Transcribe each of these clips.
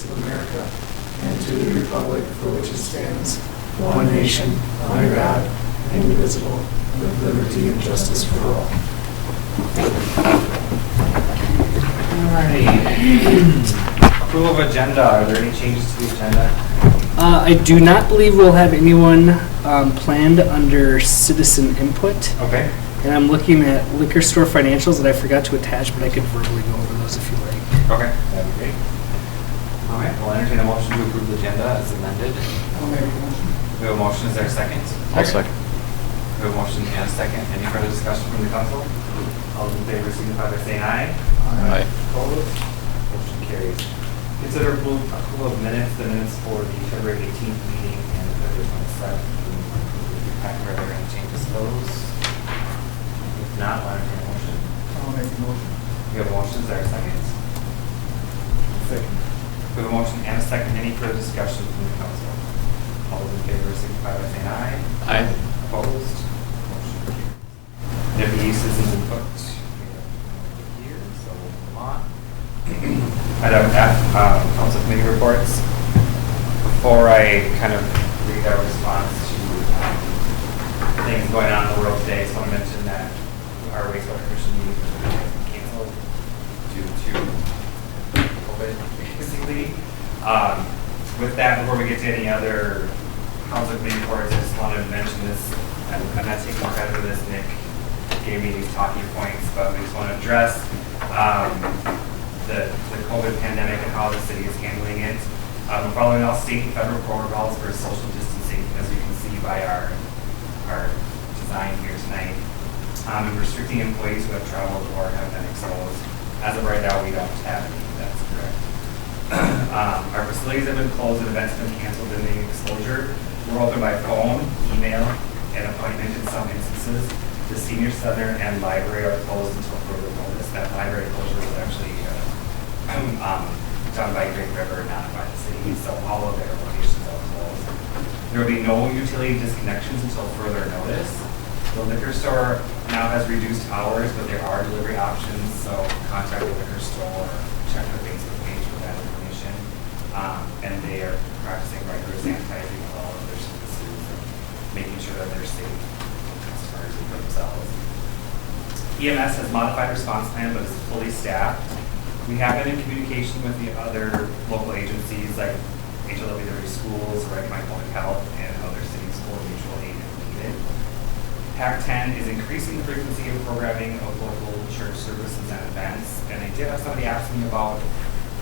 States of America and to the republic for which it stands, one nation, under God, indivisible, with liberty and justice for all. Alrighty. Approval of agenda. Are there any changes to the agenda? I do not believe we'll have anyone planned under citizen input. Okay. And I'm looking at liquor store financials that I forgot to attach, but I could verbally go over those if you like. Okay, that'd be great. All right, we'll entertain a motion to approve the agenda as amended. I'll make a motion. We have a motion. Is there a second? I'll second. We have a motion and a second. Any further discussion from the council? All those in favor signify by saying aye. Aye. Opposed? Motion carries. Consider approval of minutes, the minutes for the February 18th meeting and the February 27th meeting. Are there any changes to those? If not, I'll entertain a motion. I'll make a motion. We have a motion. Is there a second? Second. We have a motion and a second. Any further discussion from the council? All those in favor signify by saying aye. Aye. Opposed? Motion carries. Deputy citizens input. We have here, so we'll move on. Item F, council committee reports. Before I kind of read our response to things going on in the world today, I just want to mention that our wastewater commission meeting was canceled due to COVID, basically. With that, before we get to any other council committee reports, I just wanted to mention this. I'm not taking credit for this. Nick gave me these talking points, but we just want to address the COVID pandemic and how the city is handling it. We're following all state and federal protocols for social distancing, as you can see by our design here tonight. And restricting employees who have traveled or have been exposed. As of right now, we don't have any. That's correct. Our facilities have been closed and events have been canceled due to exposure. We're open by phone, email, and appointment in some instances. The senior center and library are closed until further notice. That library closure was actually done by Great River, not by the city, so all of their locations are closed. There will be no utility disconnections until further notice. The liquor store now has reduced hours, but there are delivery options, so contact the liquor store, check the Facebook page for that information. And they are practicing regular sanitizing of all of their services and making sure that they're safe for customers and for themselves. EMS has modified response plan, but is fully staffed. We have been in communication with the other local agencies like HLW Schools, Recommend Public Health, and other cities for mutual aid if needed. PAC-10 is increasing the frequency of programming of local church services and events, and I did have somebody ask me about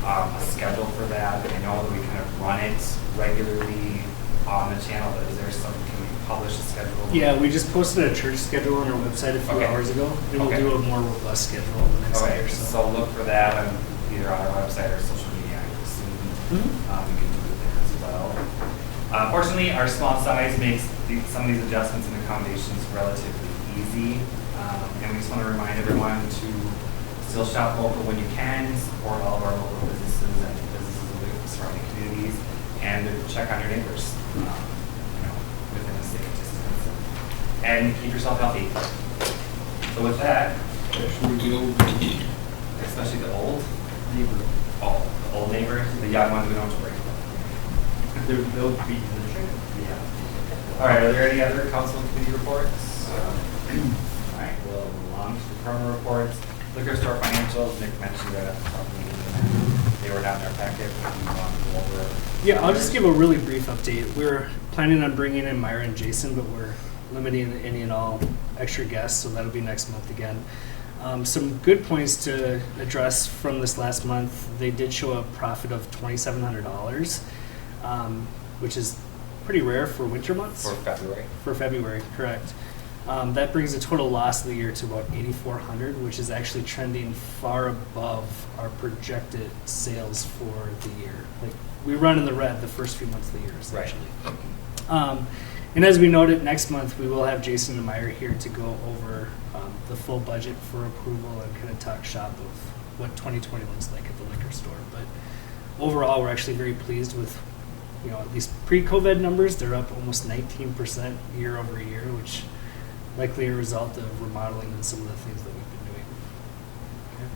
a schedule for that, and I know that we kind of run it regularly on the channel, but is there some, can we publish a schedule? Yeah, we just posted a church schedule on our website a few hours ago, and we'll do a more robust schedule in the next day or so. So look for that on either on our website or social media, I would assume. We can do it there as well. Fortunately, our small size makes some of these adjustments and accommodations relatively easy. And we just want to remind everyone to still shop local when you can, support all of our local businesses and businesses in the surrounding communities, and check on your neighbors, within a safe distance, and keep yourself healthy. So with that, especially the old neighbor, the old neighbors, the young ones we don't have to worry about. They'll be in the train. Yeah. All right. Are there any other council and committee reports? All right. We'll move on to the permanent reports. Liquor store financials. Nick mentioned that at the top of the meeting. They were not in our packet. We want to go over. Yeah, I'll just give a really brief update. We're planning on bringing in Myra and Jason, but we're limiting any and all extra guests, so that'll be next month again. Some good points to address from this last month. They did show a profit of $2,700, which is pretty rare for winter months. For February. For February, correct. That brings the total loss of the year to about $8,400, which is actually trending far above our projected sales for the year. Like, we run in the red the first few months of the year, essentially. Right. And as we noted, next month we will have Jason and Meyer here to go over the full budget for approval and kind of talk shop of what 2020 looks like at the liquor store. But overall, we're actually very pleased with, at least pre-COVID numbers. They're up almost 19% year over year, which likely a result of remodeling and some of the things that we've been doing. Okay.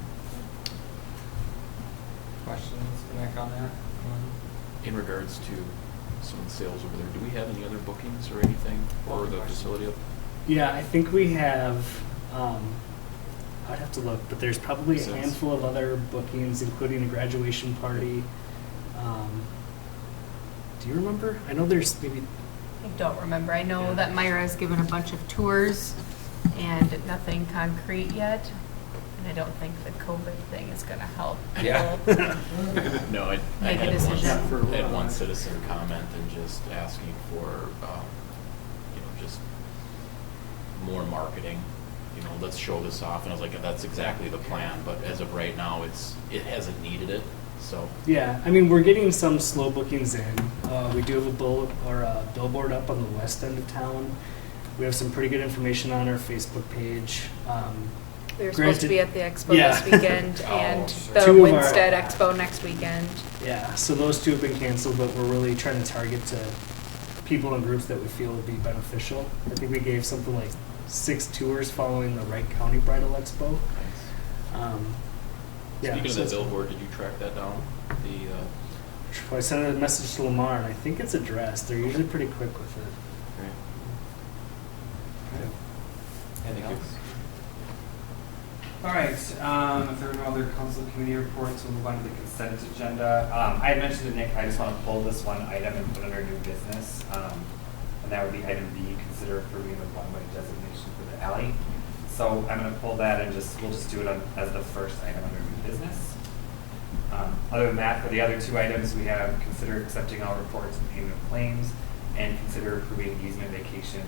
Questions, Nick, on that? In regards to some of the sales over there, do we have any other bookings or anything for the facility up? Yeah, I think we have, I'd have to look, but there's probably a Since- handful of other bookings, including a graduation party. Do you remember? I know there's maybe, I don't remember. I know that Myra's given a bunch of tours and nothing concrete yet. And I don't think the COVID thing is gonna help Yeah. people. No, I Make a had decision. one, I had one citizen comment and just asking for, just more marketing. Let's show this off. And I was like, that's exactly the plan. But as of right now, it hasn't needed it. So yeah, I mean, we're getting some slow bookings in. We do have a billboard up on the west end of town. We have some pretty good information on our Facebook page. We were supposed to be at the expo Yeah. this weekend Oh, and sure. the Two of our- Winstead Expo next weekend. Yeah, so those two have been canceled, but we're really trying to target to people and groups that we feel would be beneficial. I think we gave something like 6 tours following the Wright County Bridal Expo. Yeah, speaking of so that it's- billboard, did you track that down? I sent a message to Lamar, and I think it's addressed. They're usually pretty quick with it. Anything else? All right, if there are no other council committee reports, we'll move on to the consent agenda. I had mentioned to Nick, I just want to pull this one item and put it under new business. And that would be item B, consider approving the one-way designation for the alley. So I'm going to pull that and we'll just do it as the first item under new business. Other than that, for the other 2 items, we have consider accepting all reports and payment of claims, and consider approving easement vacation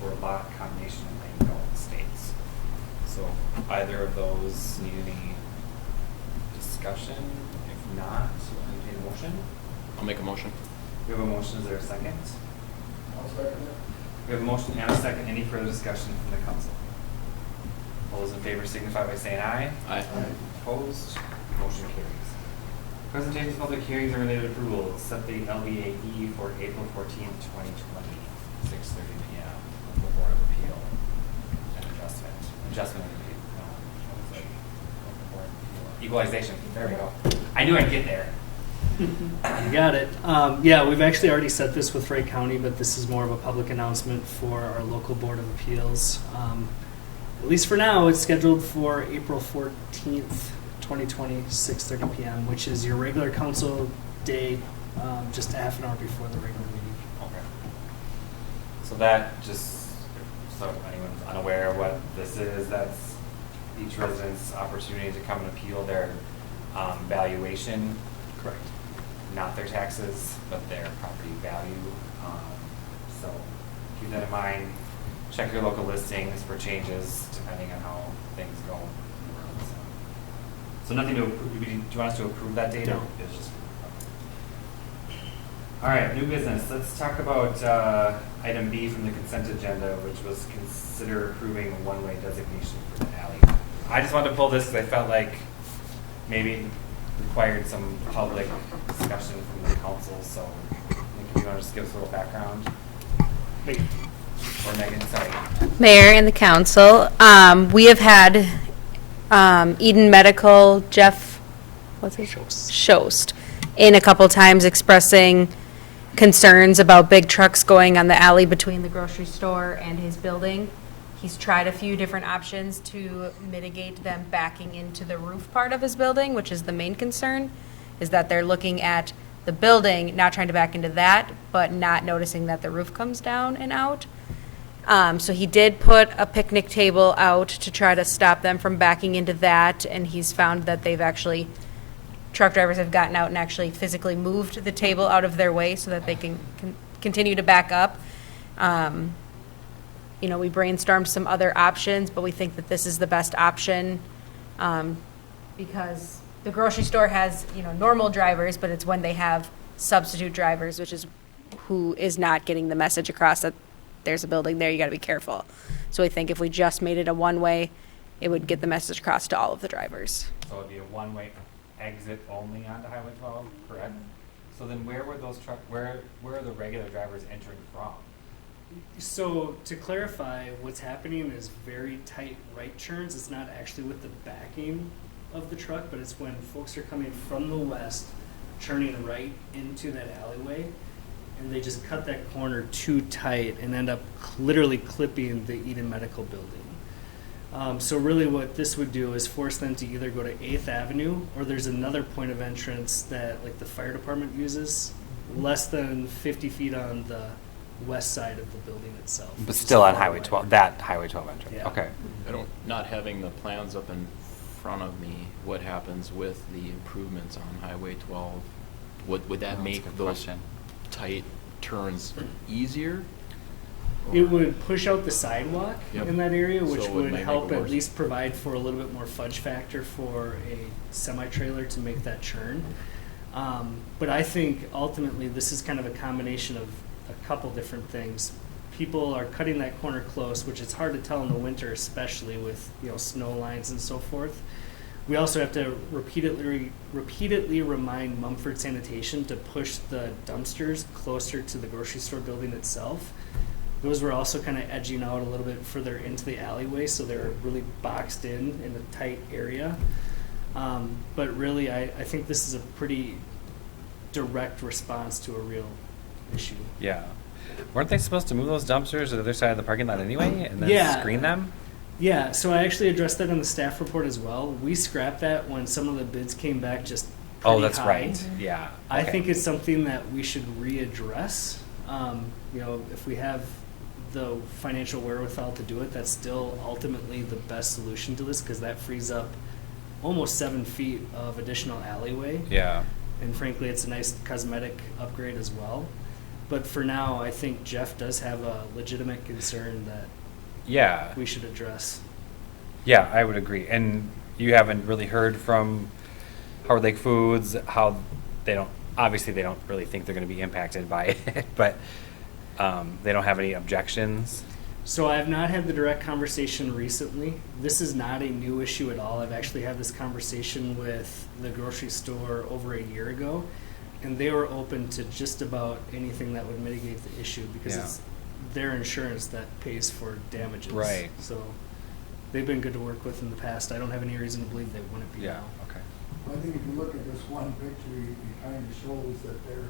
for lot combination in Langdale Estates. So either of those need any discussion? If not, we'll entertain a motion. I'll make a motion. We have a motion, is there a second? I'll second it. We have a motion and a second. Any further discussion from the council? All those in favor signify by saying aye. Aye. Opposed? Motion carries. Presentations, public hearings, and related approvals. Set the LBAE for April 14th, 2020, 6:30 p.m. Local Board of Appeal and Adjustment of Appeal. No, what was it? Local Board of Appeal. Equalization. There we go. I knew I'd get there. You got it. Yeah, we've actually already set this with Wright County, but this is more of a public announcement for our local Board of Appeals. At least for now, it's scheduled for April 14th, 2020, 6:30 p.m., which is your regular council day, just a half an hour before the regular meeting. Okay. So that just, so anyone's unaware of what this is, that's each resident's opportunity to come and appeal their valuation. Correct. Not their taxes, but their property value. So keep that in mind. Check your local listings for changes depending on how things go. So nothing to approve. Do you want us to approve that date? No. Or it's just, all right, new business. Let's talk about item B from the consent agenda, which was consider approving a one-way designation for the alley. I just wanted to pull this because I felt like maybe it required some public discussion from the council. So, Nick, if you want to just give us a little background, Wait, or Megan, sorry. Mayor and the council, we have had Eden Medical, Jeff, what's his? Shost, in a couple times expressing concerns about big trucks going on the alley between the grocery store and his building. He's tried a few different options to mitigate them backing into the roof part of his building, which is the main concern, is that they're looking at the building, not trying to back into that, but not noticing that the roof comes down and out. So he did put a picnic table out to try to stop them from backing into that, and he's found that they've actually, truck drivers have gotten out and actually physically moved the table out of their way so that they can continue to back up. We brainstormed some other options, but we think that this is the best option because the grocery store has, normal drivers, but it's when they have substitute drivers, which is who is not getting the message across that there's a building there, you got to be careful. So we think if we just made it a one-way, it would get the message across to all of the drivers. So it'd be a one-way exit only onto Highway 12, correct? So then where were those where are the regular drivers entering from? So to clarify, what's happening is very tight right turns. It's not actually with the backing of the truck, but it's when folks are coming from the west turning right into that alleyway, and they just cut that corner too tight and end up literally clipping the Eden Medical Building. So really what this would do is force them to either go to 8th Avenue, or there's another point of entrance that like the fire department uses, less than 50 feet on the west side of the building itself. But which is still on far Highway away. 12, that Highway 12 entrance, Yeah. okay. I don't, not having the plans up in front of me, what happens with the improvements on Highway 12? Would Oh, that that's a make good those question. tight turns easier? It Or- would push out the sidewalk Yep. in that area, So which it would might make help it at worse. least provide for a little bit more fudge factor for a semi-trailer to make that churn. But I think ultimately this is kind of a combination of a couple different things. People are cutting that corner close, which is hard to tell in the winter, especially with snow lines and so forth. We also have to repeatedly remind Mumford Sanitation to push the dumpsters closer to the grocery store building itself. Those were also kind of edging out a little bit further into the alleyway, so they're really boxed in a tight area. But really, I think this is a pretty direct response to a real issue. Yeah. Weren't they supposed to move those dumpsters to the other side of the parking lot anyway, and then Yeah. screen them? Yeah, so I actually addressed that in the staff report as well. We scrapped that when some of the bids came back just pretty Oh, that's high. right, yeah. I okay. think it's something that we should readdress. If we have the financial wherewithal to do it, that's still ultimately the best solution to this, because that frees up almost 7 feet of additional alleyway. Yeah. And frankly, it's a nice cosmetic upgrade as well. But for now, I think Jeff does have a legitimate concern that Yeah. we should address. Yeah, I would agree. And you haven't really heard from Howard Lake Foods how they don't really think they're going to be impacted by it, but they don't have any objections. So I have not had the direct conversation recently. This is not a new issue at all. I've actually had this conversation with the grocery store over a year ago, and they were open to just about anything that would mitigate the issue, because Yeah. it's their insurance that pays for damages. Right. So they've been good to work with in the past. I don't have any reason to believe they wouldn't be Yeah, now. okay. I think if you look at this one picture, it kind of shows that they're.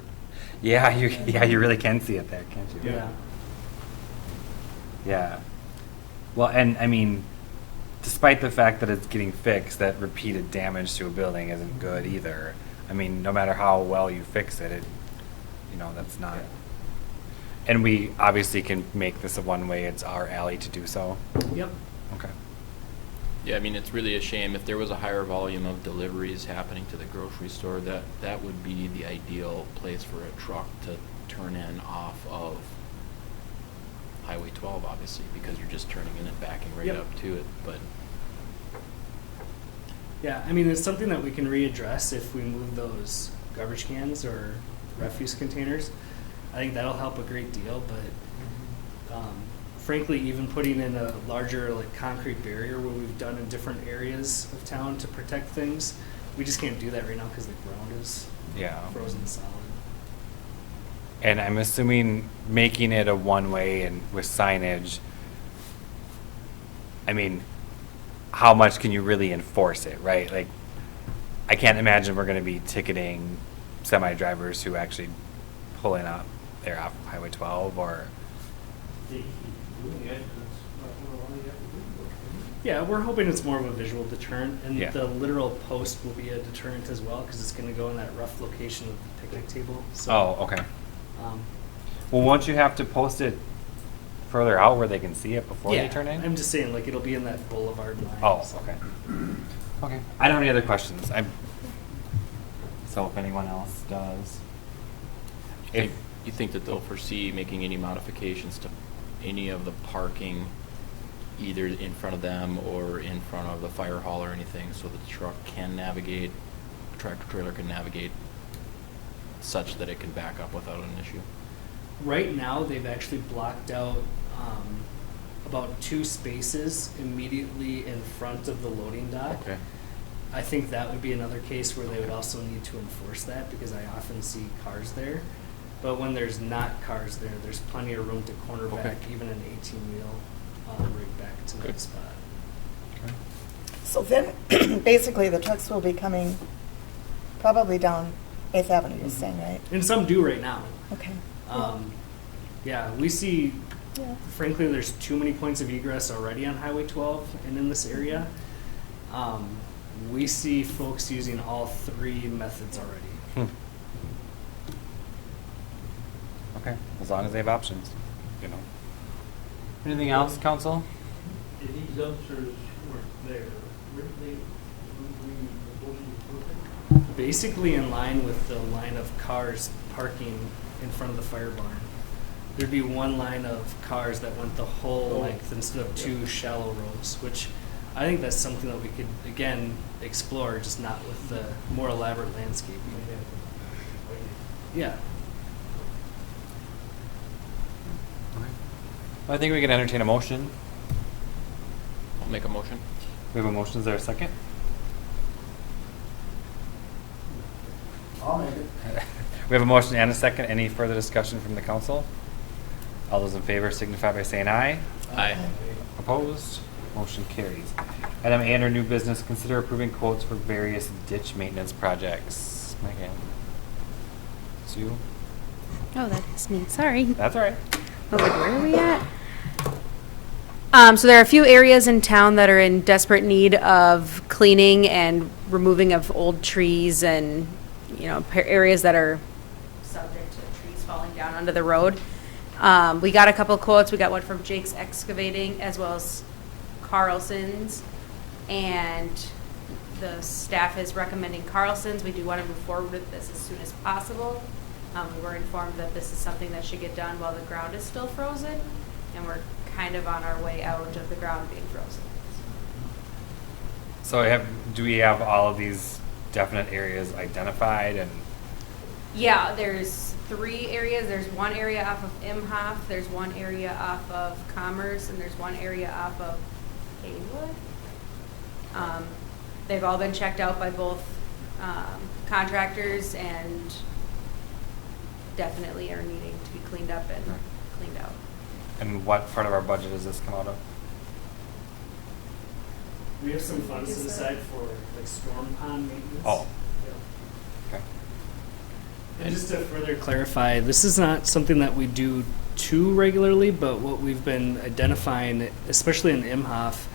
Yeah, you really can see it there, can't you? Yeah. Yeah. Well, and I mean, despite the fact that it's getting fixed, that repeated damage to a building isn't good either. I mean, no matter how well you fix it, that's not. And we obviously can make this a one-way. It's our alley to do so. Yep. Okay. Yeah, I mean, it's really a shame. If there was a higher volume of deliveries happening to the grocery store, that would be the ideal place for a truck to turn in off of Highway 12, obviously, because you're just turning in and backing right Yep. up to it. But Yeah, I mean, it's something that we can readdress if we move those garbage cans or refuse containers. I think that'll help a great deal, but frankly, even putting in a larger concrete barrier where we've done in different areas of town to protect things, we just can't do that right now because the ground is Yeah. frozen solid. And I'm assuming making it a one-way and with signage, I mean, how much can you really enforce it, right? Like, I can't imagine we're going to be ticketing semi-drivers who actually pull in up there off Highway 12 or. Yeah, we're hoping it's more of a visual deterrent, and Yeah. the literal post will be a deterrent as well, because it's going to go in that rough location of the picnic table. So, Oh, okay. um, Well, won't you have to post it further out where they can see it before yeah, they turn in? I'm just saying, it'll be in that boulevard line. Oh, so. okay. Okay. I don't have any other questions. So if anyone else does. you think that they'll foresee making any modifications to any of the parking, either in front of them or in front of the fire hall or anything, so that the truck can navigate, tractor trailer can navigate such that it can back up without an issue? Right now, they've actually blocked out about 2 spaces immediately in front of the loading dock. Okay. I think that would be another case where they would also need to enforce that, because I often see cars there. But when there's not cars there, there's plenty of room to corner Okay. back even an 18-wheel rig back to Good. that spot. So then, basically, the trucks will be coming probably down 8th Avenue, you're saying, right? And some do right now. Okay. Yeah, we see, Yeah. frankly, there's too many points of egress already on Highway 12 and in this area. We see folks using all three methods already. Okay, as long as they have options, you know. Anything else, council? If these dumpsters weren't there, where did they, were you proposing to put them? Basically in line with the line of cars parking in front of the fire barn. There'd be one line of cars that went the whole length instead of two shallow rows, which I think that's something that we could, again, explore, just not with the more elaborate landscaping. Yeah. I think we can entertain a motion. I'll make a motion. We have a motion, is there a second? I'll make it. We have a motion and a second. Any further discussion from the council? All those in favor signify by saying aye. Aye. Opposed? Motion carries. Item A under new business, consider approving quotes for various ditch maintenance projects. Megan. It's you? Oh, that is me, sorry. That's all right. I was like, where are we at? So there are a few areas in town that are in desperate need of cleaning and removing of old trees and, areas that are subject to trees falling down onto the road. We got a couple quotes. We got one from Jake's Excavating as well as Carlson's. And the staff is recommending Carlson's. We do want to move forward with this as soon as possible. We were informed that this is something that should get done while the ground is still frozen, and we're kind of on our way out of the ground being frozen. So do we have all of these definite areas identified and? Yeah, there's 3 areas. There's one area off of Imhoff, there's one area off of Commerce, and there's one area off of Haywood. They've all been checked out by both contractors and definitely are needing to be cleaned up and cleaned out. And what part of our budget does this come out of? We have some funds set aside for like storm pond maintenance. Oh. Yeah. Okay. And just to further clarify, this is not something that we do too regularly, but what we've been identifying, especially in Imhoff,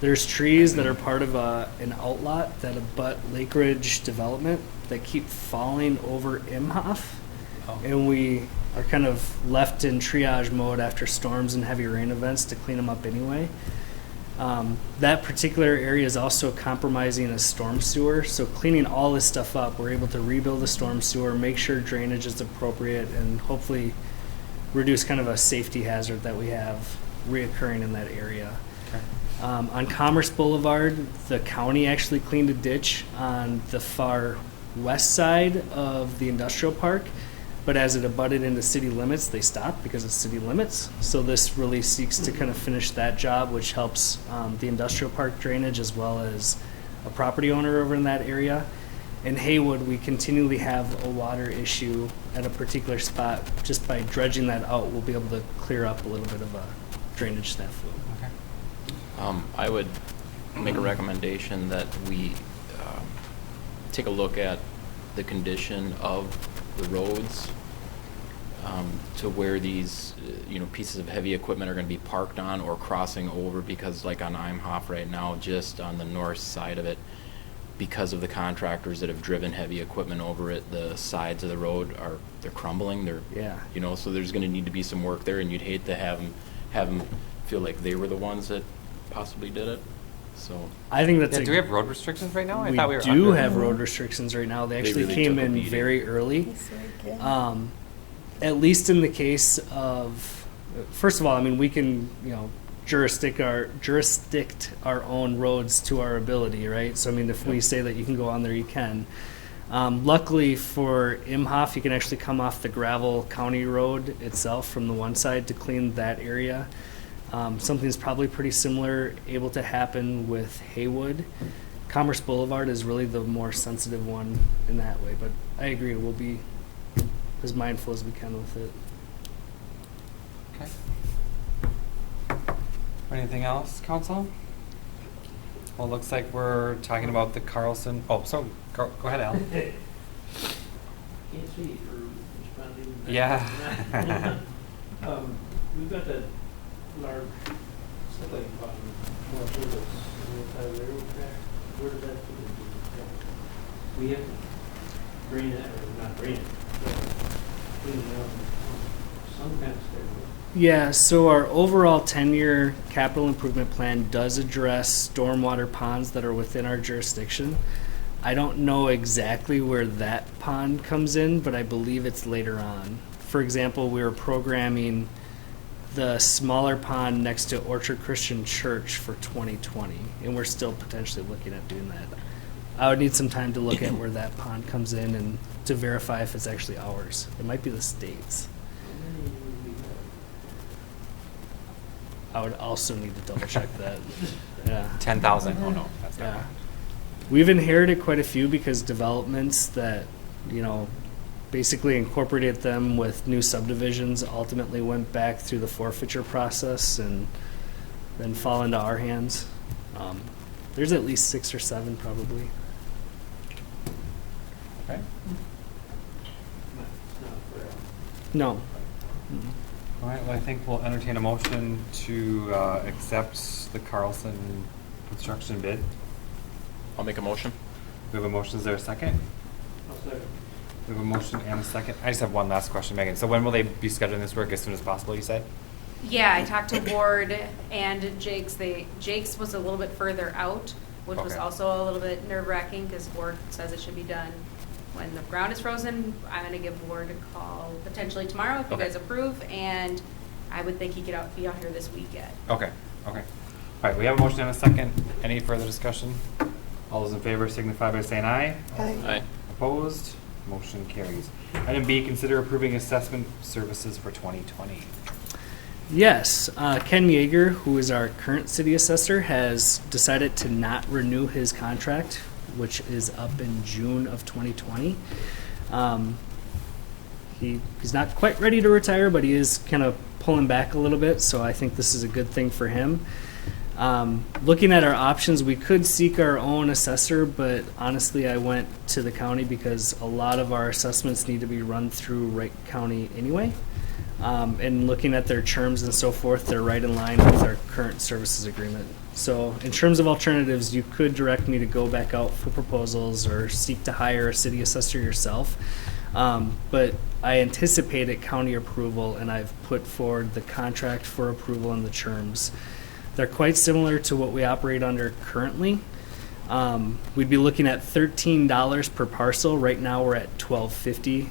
there's trees that are part of an outlot that abut Lake Ridge development that keep falling over Imhoff. Oh. And we are kind of left in triage mode after storms and heavy rain events to clean them up anyway. That particular area is also compromising a storm sewer, so cleaning all this stuff up, we're able to rebuild the storm sewer, make sure drainage is appropriate, and hopefully reduce kind of a safety hazard that we have reoccurring in that area. Okay. On Commerce Boulevard, the county actually cleaned a ditch on the far west side of the industrial park, but as it abutted into city limits, they stopped because it's city limits. So this really seeks to kind of finish that job, which helps the industrial park drainage as well as a property owner over in that area. In Haywood, we continually have a water issue at a particular spot. Just by dredging that out, we'll be able to clear up a little bit of a drainage snafu. Okay. I would make a recommendation that we take a look at the condition of the roads to where these pieces of heavy equipment are going to be parked on or crossing over, because like on Imhoff right now, just on the north side of it, because of the contractors that have driven heavy equipment over it, the sides of the road they're crumbling. So there's going to need to be some work there, and you'd hate to have them feel like they were the ones that possibly did it. So I think that's Do we have road restrictions right now? I we thought we were do under. have road restrictions right now. They actually really came took a in beating. very early. Yes, we can. At least in the case of, first of all, I mean, we can, jurisdict our own roads to our ability, right? So, I mean, if we say that you can go on there, you can. Luckily for Imhoff, you can actually come off the gravel county road itself from the one side to clean that area. Something's probably pretty similar able to happen with Haywood. Commerce Boulevard is really the more sensitive one in that way, but I agree, we'll be as mindful as we can with it. Okay. Anything else, council? Well, it looks like we're talking about the Carlson. Oh, so go ahead, Al. can't see for responding. Yeah. We've got that large septic pond, more service, on the railroad track. Where does that fit into the plan? We have to drain that, or not drain it, but clean it up on some kind of schedule. Yeah, so our overall 10-year capital improvement plan does address stormwater ponds that are within our jurisdiction. I don't know exactly where that pond comes in, but I believe it's later on. For example, we were programming the smaller pond next to Orchard Christian Church for 2020, and we're still potentially looking at doing that. I would need some time to look at where that pond comes in and to verify if it's actually ours. It might be the state's. How many would we have? I would also need to double check that. Yeah. 10,000. Oh no, that's not Yeah. bad. We've inherited quite a few because developments that, basically incorporated them with new subdivisions ultimately went back through the forfeiture process and then fall into our hands. There's at least 6 or 7 probably. Okay. Not forever. No. All right. Well, I think we'll entertain a motion to accept the Carlson construction bid. I'll make a motion. We have a motion. Is there a second? I'll second. We have a motion and a second. I just have one last question, Megan. So when will they be scheduling this work? As soon as possible, you said? Yeah, I talked to Ward and Jake's. Jake's was a little bit further out, which was Okay. also a little bit nerve-wracking because Ward says it should be done when the ground is frozen. I'm gonna give Ward a call potentially tomorrow if you Okay. guys approve, and I would think he could be out here this week yet. Okay. Okay. All right. We have a motion and a second. Any further discussion? All those in favor signify by saying aye. Aye. Opposed? Motion carries. Item B, consider approving assessment services for 2020. Yes, Ken Yeager, who is our current city assessor, has decided to not renew his contract, which is up in June of 2020. He's not quite ready to retire, but he is kind of pulling back a little bit, so I think this is a good thing for him. Looking at our options, we could seek our own assessor, but honestly, I went to the county because a lot of our assessments need to be run through Wright County anyway. And looking at their terms and so forth, they're right in line with our current services agreement. So in terms of alternatives, you could direct me to go back out for proposals or seek to hire a city assessor yourself. But I anticipated county approval, and I've put forward the contract for approval and the terms. They're quite similar to what we operate under currently. We'd be looking at $13 per parcel. Right now we're at $12.50,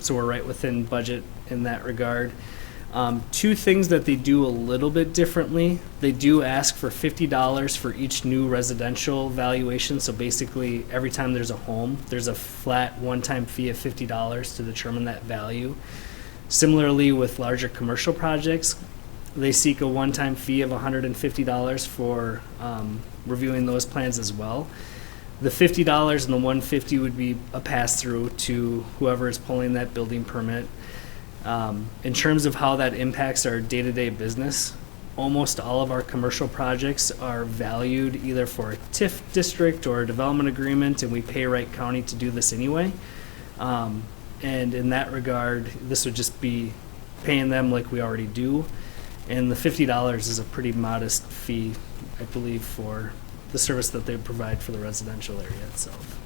so we're right within budget in that regard. 2 things that they do a little bit differently. They do ask for $50 for each new residential valuation. So basically, every time there's a home, there's a flat one-time fee of $50 to determine that value. Similarly, with larger commercial projects, they seek a one-time fee of $150 for reviewing those plans as well. The $50 and the $150 would be a pass-through to whoever is pulling that building permit. In terms of how that impacts our day-to-day business, almost all of our commercial projects are valued either for a TIF district or a development agreement, and we pay Wright County to do this anyway. And in that regard, this would just be paying them like we already do. And the $50 is a pretty modest fee, I believe, for the service that they provide for the residential area itself.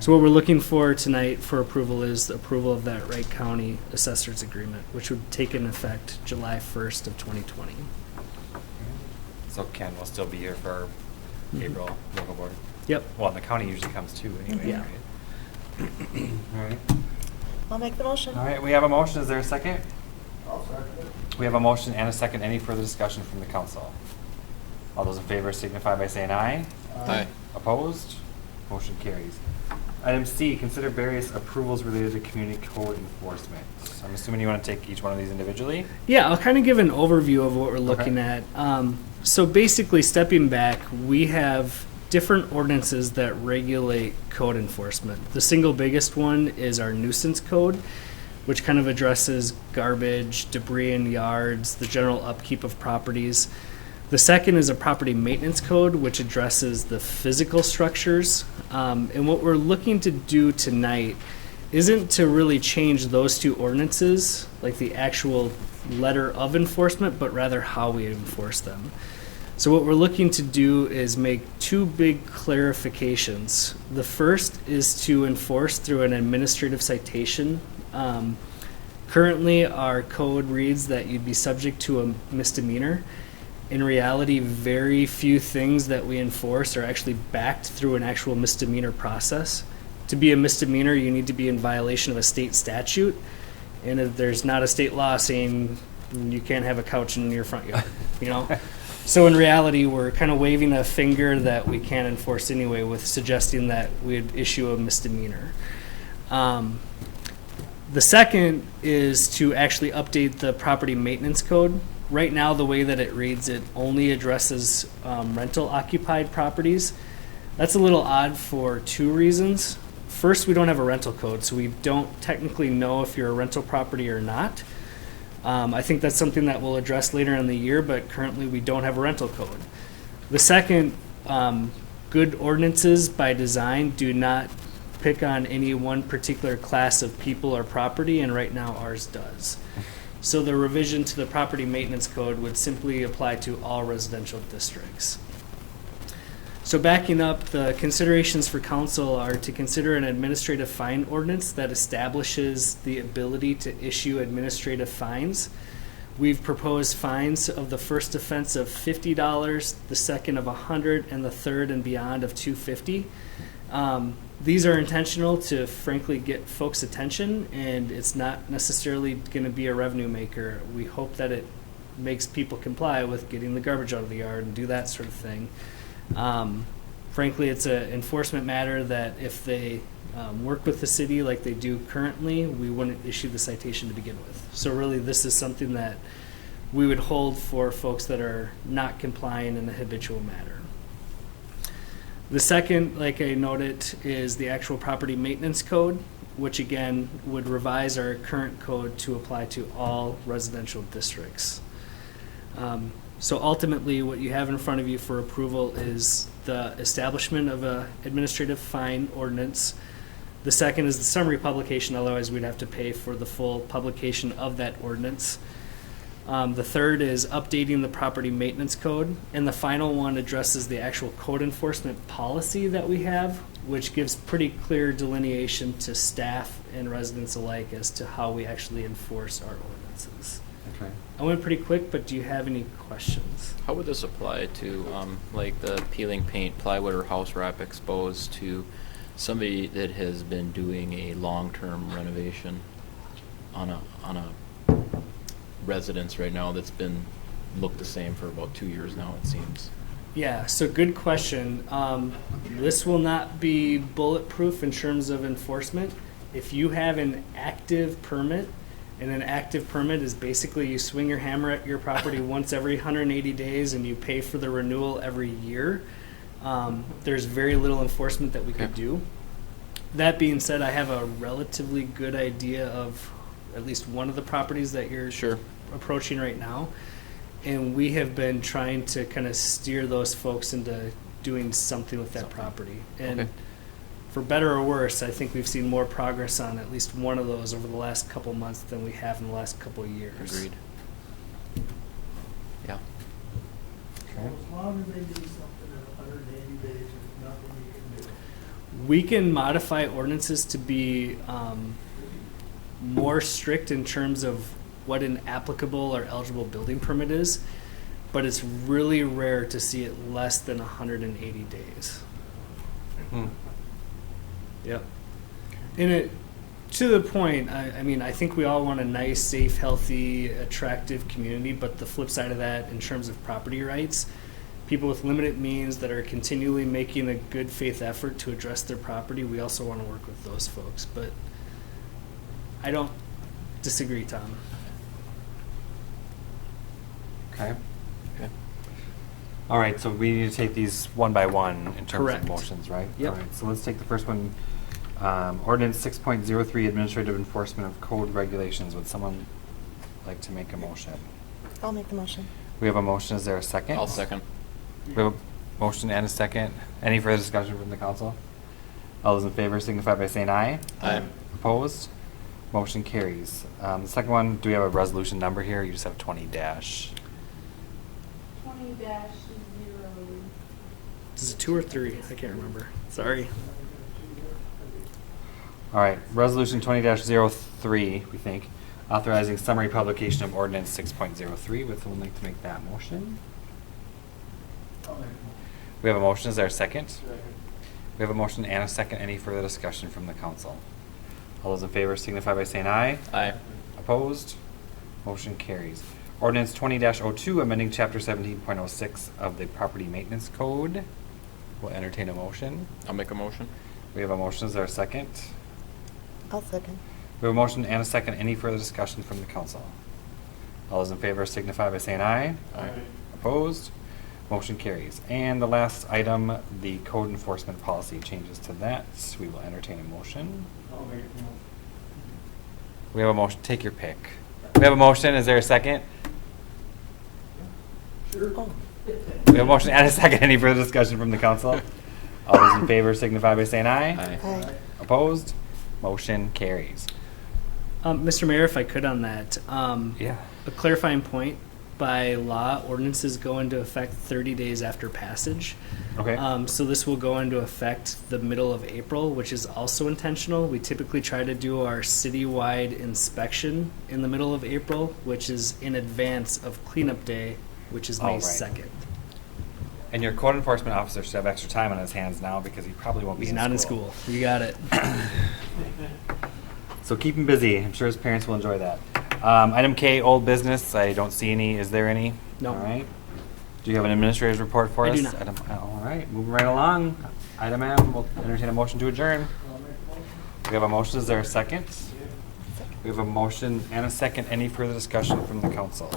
So what we're looking for tonight for approval is the approval of that Wright County Assessors Agreement, which would take in effect July 1st of 2020. So Ken will still be here for April local board. Yep. Well, the county usually comes too anyway. Yeah. Right? All right. I'll make the motion. All right. We have a motion. Is there a second? I'll second it. We have a motion and a second. Any further discussion from the council? All those in favor signify by saying aye. Aye. Opposed? Motion carries. Item C, consider various approvals related to community code enforcement. I'm assuming you want to take each one of these individually? Yeah, I'll kind of give an overview of what we're looking at. So basically, stepping back, we have different ordinances that regulate code enforcement. The single biggest one is our nuisance code, which kind of addresses garbage, debris in yards, the general upkeep of properties. The second is a property maintenance code, which addresses the physical structures. And what we're looking to do tonight isn't to really change those two ordinances, like the actual letter of enforcement, but rather how we enforce them. So what we're looking to do is make two big clarifications. The first is to enforce through an administrative citation. Currently, our code reads that you'd be subject to a misdemeanor. In reality, very few things that we enforce are actually backed through an actual misdemeanor process. To be a misdemeanor, you need to be in violation of a state statute, and if there's not a state law saying you can't have a couch in your front yard, you know? So in reality, we're kind of waving a finger that we can't enforce anyway with suggesting that we'd issue a misdemeanor. The second is to actually update the property maintenance code. Right now, the way that it reads, it only addresses rental occupied properties. That's a little odd for two reasons. First, we don't have a rental code, so we don't technically know if you're a rental property or not. I think that's something that we'll address later in the year, but currently we don't have a rental code. The second, good ordinances by design do not pick on any one particular class of people or property, and right now ours does. So the revision to the property maintenance code would simply apply to all residential districts. So backing up, the considerations for council are to consider an administrative fine ordinance that establishes the ability to issue administrative fines. We've proposed fines of the first offense of $50, the second of $100, and the third and beyond of $250. These are intentional to frankly get folks' attention, and it's not necessarily going to be a revenue maker. We hope that it makes people comply with getting the garbage out of the yard and do that sort of thing. Frankly, it's an enforcement matter that if they work with the city like they do currently, we wouldn't issue the citation to begin with. So really, this is something that we would hold for folks that are not complying in a habitual manner. The second, like I noted, is the actual property maintenance code, which again would revise our current code to apply to all residential districts. So ultimately, what you have in front of you for approval is the establishment of an administrative fine ordinance. The second is the summary publication, otherwise we'd have to pay for the full publication of that ordinance. The third is updating the property maintenance code. And the final one addresses the actual code enforcement policy that we have, which gives pretty clear delineation to staff and residents alike as to how we actually enforce our ordinances. Okay. I went pretty quick, but do you have any questions? How would this apply to, like the peeling paint, plywood, or house wrap exposed to somebody that has been doing a long-term renovation on a residence right now that's been looked the same for about 2 years now, it seems? Yeah, so good question. This will not be bulletproof in terms of enforcement. If you have an active permit, and an active permit is basically you swing your hammer at your property once every 180 days and you pay for the renewal every year, there's very little enforcement that we could do. That being said, I have a relatively good idea of at least one of the properties that you're approaching right now. And we have been trying to kind of steer those folks into doing something with that property. And for better or worse, I think we've seen more progress on at least one of those over the last couple months than we have in the last couple of years. Agreed. Yeah. Okay. As long as they do something in 180 days, there's nothing you can do. We can modify ordinances to be more strict in terms of what an applicable or eligible building permit is, but it's really rare to see it less than 180 days. Yep. And it, to the point, I mean, I think we all want a nice, safe, healthy, attractive community, but the flip side of that, in terms of property rights, people with limited means that are continually making a good faith effort to address their property, we also want to work with those folks. But I don't disagree, Tom. Okay. All right, so we need to take these one by one in terms Correct. of motions, right? Yep. All right, so let's take the first one. Ordinance 6.03, Administrative Enforcement of Code Regulations. Would someone like to make a motion? I'll make the motion. We have a motion. Is there a second? I'll second. We have a motion and a second. Any further discussion from the council? All those in favor signify by saying aye. Aye. Opposed? Motion carries. The second one, do we have a resolution number here? You just have 20 dash. 20-0. Is it 2 or 3? I can't remember. Sorry. All right, resolution 20-03, we think, authorizing summary publication of ordinance 6.03. Would someone like to make that motion? We have a motion. Is there a second? We have a motion and a second. Any further discussion from the council? All those in favor signify by saying aye. Aye. Opposed? Motion carries. Ordinance 20-02, amending chapter 17.06 of the property maintenance code. We'll entertain a motion. I'll make a motion. We have a motion. Is there a second? I'll second. We have a motion and a second. Any further discussion from the council? All those in favor signify by saying aye. Aye. Opposed? Motion carries. And the last item, the code enforcement policy changes to that. We will entertain a motion. I'll make the motion. We have a motion. Take your pick. We have a motion. Is there a second? Oh, We have a motion and a second. Any further discussion from the council? All those in favor signify by saying aye. Aye. aye. Opposed? Motion carries. Mr. Mayor, if I could on that, Yeah. a clarifying point. By law, ordinances go into effect 30 days after passage. Okay. So this will go into effect the middle of April, which is also intentional. We typically try to do our citywide inspection in the middle of April, which is in advance of cleanup day, which is Oh, May right. 2nd. And your code enforcement officer should have extra time on his hands now because he probably won't be He's in not in school. school. You got it. So keep him busy. I'm sure his parents will enjoy that. Item K, old business. I don't see any. Is there any? No. All right. Do you have an administrator's report for I us? do not. All right. Moving right along. Item M, we'll entertain a motion to adjourn. I'll make the motion. We have a motion. Is there a second? We have a motion and a second. Any further discussion from the council?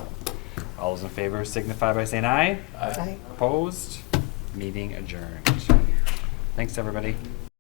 All those in favor signify by saying aye. Aye. Opposed? Meeting adjourned. Thanks, everybody.